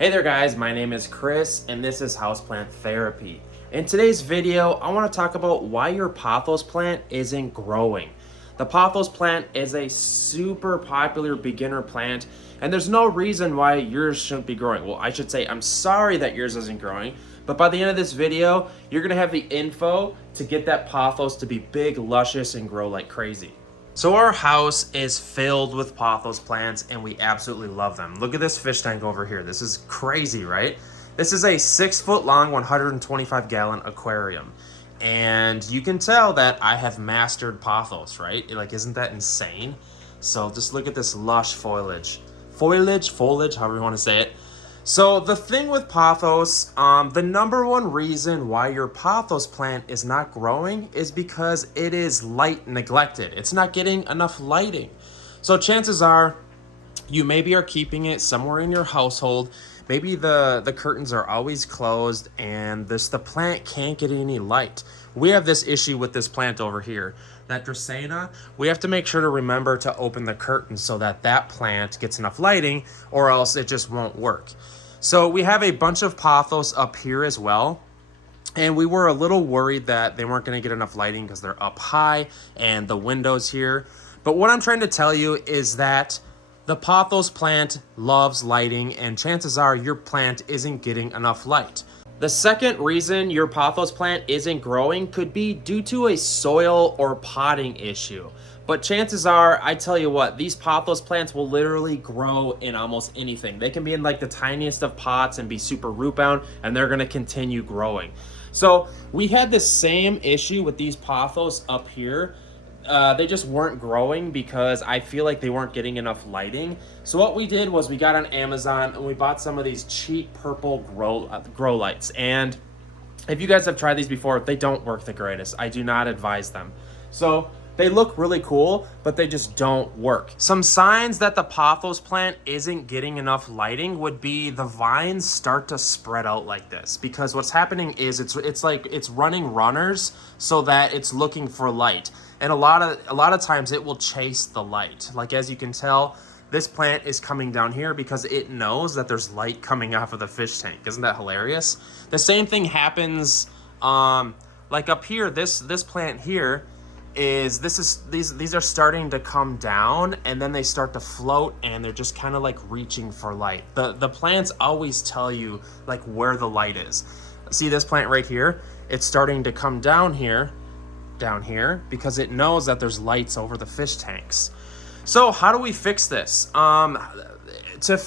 Hey there guys, my name is Chris and this is Houseplant Therapy. In today's video, I want to talk about why your pothos plant isn't growing. The pothos plant is a super popular beginner plant and there's no reason why yours shouldn't be growing. Well, I should say I'm sorry that yours isn't growing, but by the end of this video, you're going to have the info to get that pothos to be big, luscious, and grow like crazy. So our house is filled with pothos plants and we absolutely love them. Look at this fish tank over here. This is crazy, right? This is a 6-foot long, 125-gallon aquarium. And you can tell that I have mastered pothos, right? Like, isn't that insane? So just look at this lush foliage, however you want to say it. So the thing with pothos, the number one reason why your pothos plant is not growing is because it is light neglected. It's not getting enough lighting. So chances are you maybe are keeping it somewhere in your household. Maybe the curtains are always closed and the plant can't get any light. We have this issue with this plant over here, that Dracaena. We have to make sure to remember to open the curtains so that plant gets enough lighting, or else it just won't work. So we have a bunch of pothos up here as well, and we were a little worried that they weren't going to get enough lighting because they're up high and the windows here. But what I'm trying to tell you is that the pothos plant loves lighting, and chances are your plant isn't getting enough light. The second reason your pothos plant isn't growing could be due to a soil or potting issue. But chances are, I tell you what, these pothos plants will literally grow in almost anything. They can be in like the tiniest of pots and be super root bound, and they're gonna continue growing. So we had the same issue with these pothos up here. They just weren't growing because I feel like they weren't getting enough lighting. So what we did was we got on Amazon and we bought some of these cheap purple grow lights. And if you guys have tried these before, they don't work the greatest. I do not advise them. So they look really cool, but they just don't work. Some signs that the pothos plant isn't getting enough lighting would be the vines start to spread out like this, because what's happening is it's like it's running runners so that it's looking for light. And a lot of times it will chase the light. Like, as you can tell, this plant is coming down here because it knows that there's light coming off of the fish tank. Isn't that hilarious? The same thing happens like up here. This plant here these are starting to come down, and then they start to float, and they're just kind of like reaching for light. The plants always tell you like where the light is. See this plant right here? It's starting to come down here because it knows that there's lights over the fish tanks. So how do we fix this? To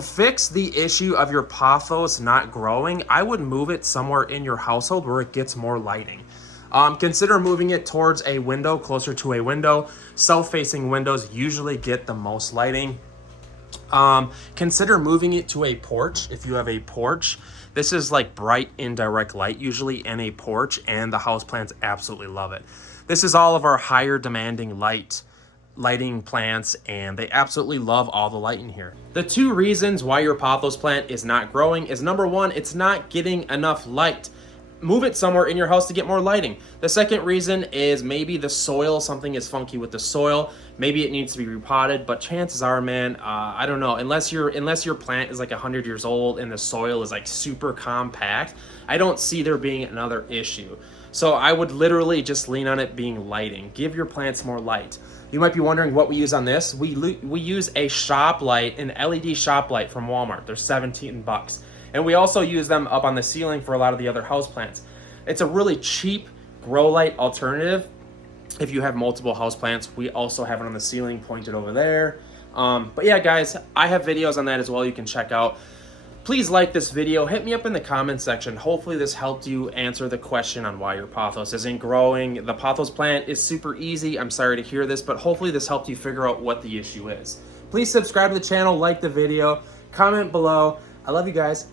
fix the issue of your pothos not growing, I would move it somewhere in your household where it gets more lighting. Consider moving it towards a window, closer to a window. South-facing windows usually get the most lighting. Consider moving it to a porch if you have a porch. This is like bright indirect light usually in a porch, and the houseplants absolutely love it. This is all of our higher demanding lighting plants, and they absolutely love all the light in here. The two reasons why your pothos plant is not growing is, number one, it's not getting enough light. Move it somewhere in your house to get more lighting. The second reason is maybe the soil, something is funky with the soil. Maybe it needs to be repotted, but chances are, man, I don't know, unless your plant is like 100 years old and the soil is like super compact, I don't see there being another issue. So I would literally just lean on it being lighting. Give your plants more light. You might be wondering what we use on this. We use a shop light, an LED shop light from Walmart. They're 17 bucks. And we also use them up on the ceiling for a lot of the other houseplants. It's a really cheap grow light alternative if you have multiple houseplants. We also have it on the ceiling pointed over there. But yeah, guys, I have videos on that as well you can check out. Please like this video. Hit me up in the comment section. Hopefully this helped you answer the question on why your pothos isn't growing. The pothos plant is super easy. I'm sorry to hear this, but hopefully this helped you figure out what the issue is. Please subscribe to the channel, like the video, comment below. I love you guys.